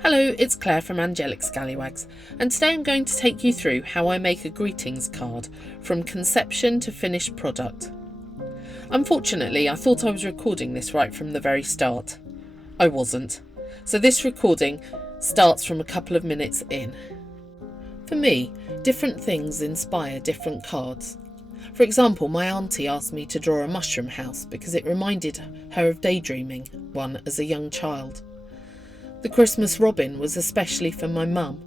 Hello, it's Claire from AngelicScalliwags, and today I'm going to take you through how I make a greetings card from conception to finished product. Unfortunately, I thought I was recording this right from the very start. I wasn't, so this recording starts from a couple of minutes in. For me, different things inspire different cards. For example, my auntie asked me to draw a mushroom house because it reminded her of daydreaming one as a young child. The Christmas robin was especially for my mum,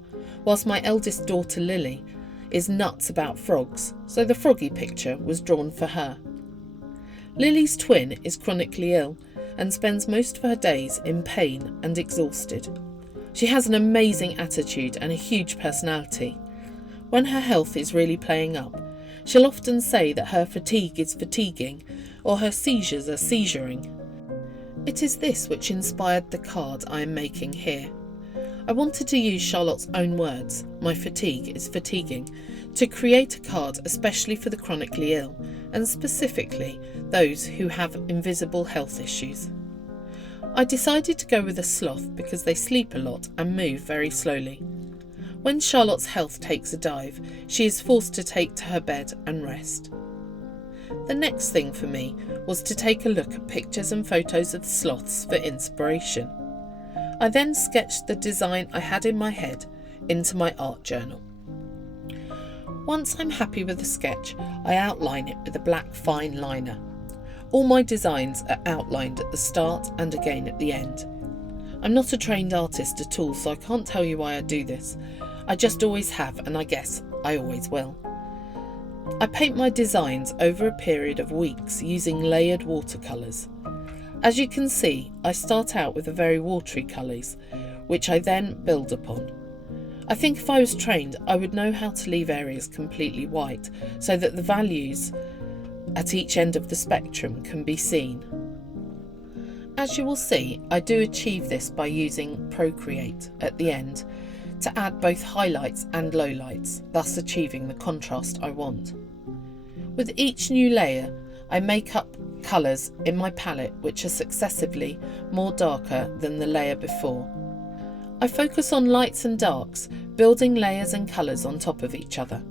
whilst my eldest daughter Lily is nuts about frogs, so the froggy picture was drawn for her. Lily's twin is chronically ill and spends most of her days in pain and exhausted. She has an amazing attitude and a huge personality. When her health is really playing up, she'll often say that her fatigue is fatiguing or her seizures are seizuring. It is this which inspired the card I am making here. I wanted to use Charlotte's own words, "my fatigue is fatiguing," to create a card especially for the chronically ill, and specifically those who have invisible health issues. I decided to go with a sloth because they sleep a lot and move very slowly. When Charlotte's health takes a dive, she is forced to take to her bed and rest. The next thing for me was to take a look at pictures and photos of sloths for inspiration. I then sketched the design I had in my head into my art journal. Once I'm happy with the sketch, I outline it with a black fine liner. All my designs are outlined at the start and again at the end. I'm not a trained artist at all, so I can't tell you why I do this. I just always have, and I guess I always will. I paint my designs over a period of weeks using layered watercolours. As you can see, I start out with the very watery colours, which I then build upon. I think if I was trained, I would know how to leave areas completely white so that the values at each end of the spectrum can be seen. As you will see, I do achieve this by using Procreate at the end to add both highlights and lowlights, thus achieving the contrast I want. With each new layer, I make up colours in my palette which are successively more darker than the layer before. I focus on lights and darks, building layers and colours on top of each other.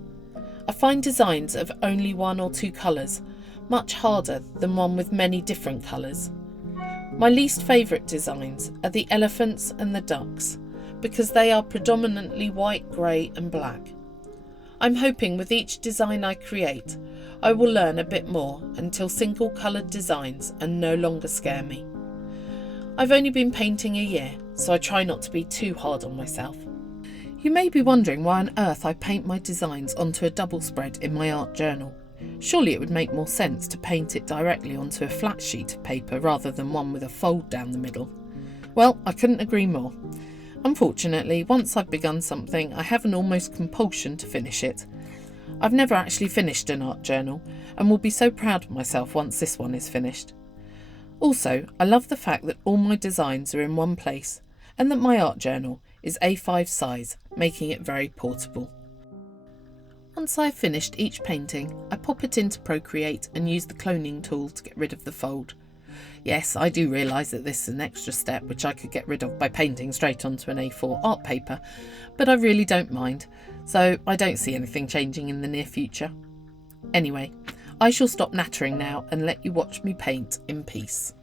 I find designs of only one or two colours much harder than one with many different colours. My least favourite designs are the elephants and the ducks, because they are predominantly white, grey and black. I'm hoping with each design I create, I will learn a bit more until single coloured designs and no longer scare me. I've only been painting a year, so I try not to be too hard on myself. You may be wondering why on earth I paint my designs onto a double spread in my art journal. Surely it would make more sense to paint it directly onto a flat sheet of paper rather than one with a fold down the middle. Well, I couldn't agree more. Unfortunately, once I've begun something, I have an almost compulsion to finish it. I've never actually finished an art journal and will be so proud of myself once this one is finished. Also, I love the fact that all my designs are in one place and that my art journal is A5 size, making it very portable. Once I've finished each painting, I pop it into Procreate and use the cloning tool to get rid of the fold. Yes, I do realise that this is an extra step which I could get rid of by painting straight onto an A4 art paper, but I really don't mind, so I don't see anything changing in the near future. Anyway, I shall stop nattering now and let you watch me paint in peace.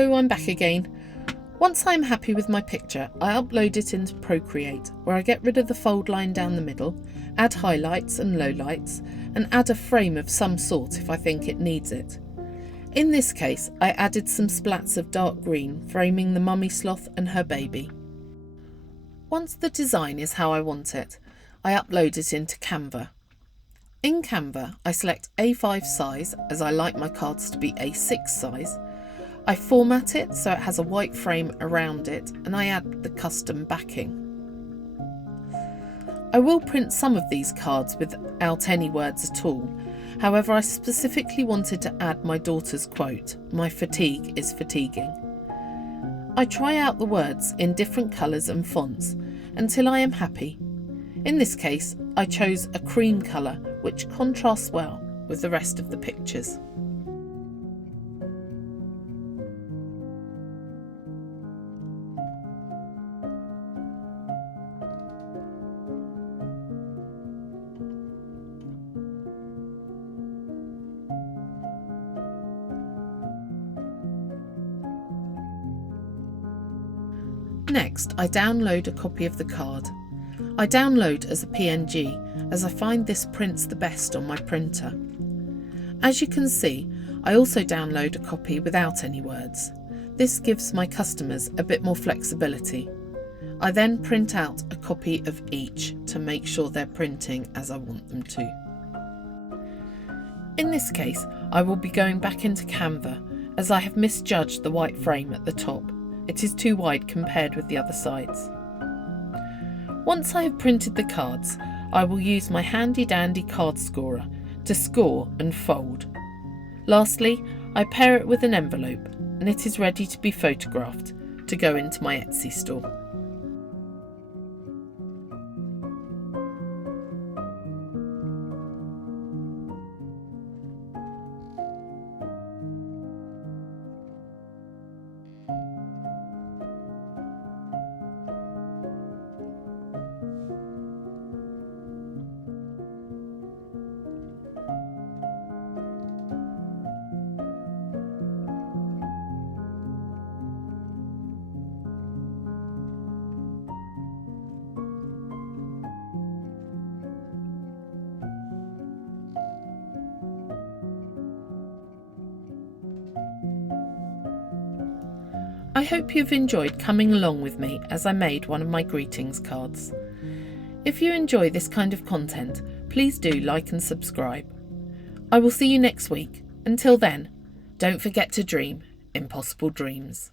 Hello, I'm back again. Once I'm happy with my picture, I upload it into Procreate, where I get rid of the fold line down the middle, add highlights and lowlights, and add a frame of some sort if I think it needs it. In this case, I added some splats of dark green, framing the mummy sloth and her baby. Once the design is how I want it, I upload it into Canva. In Canva, I select A5 size, as I like my cards to be A6 size. I format it so it has a white frame around it, and I add the custom backing. I will print some of these cards without any words at all. However, I specifically wanted to add my daughter's quote, "My fatigue is fatiguing." I try out the words in different colours and fonts until I am happy. In this case, I chose a cream colour, which contrasts well with the rest of the pictures. Next, I download a copy of the card. I download as a PNG, as I find this prints the best on my printer. As you can see, I also download a copy without any words. This gives my customers a bit more flexibility. I then print out a copy of each to make sure they're printing as I want them to. In this case, I will be going back into Canva, as I have misjudged the white frame at the top. It is too wide compared with the other sides. Once I have printed the cards, I will use my handy dandy card scorer to score and fold. Lastly, I pair it with an envelope, and it is ready to be photographed to go into my Etsy store. I hope you've enjoyed coming along with me as I made one of my greetings cards. If you enjoy this kind of content, please do like and subscribe. I will see you next week. Until then, don't forget to dream impossible dreams.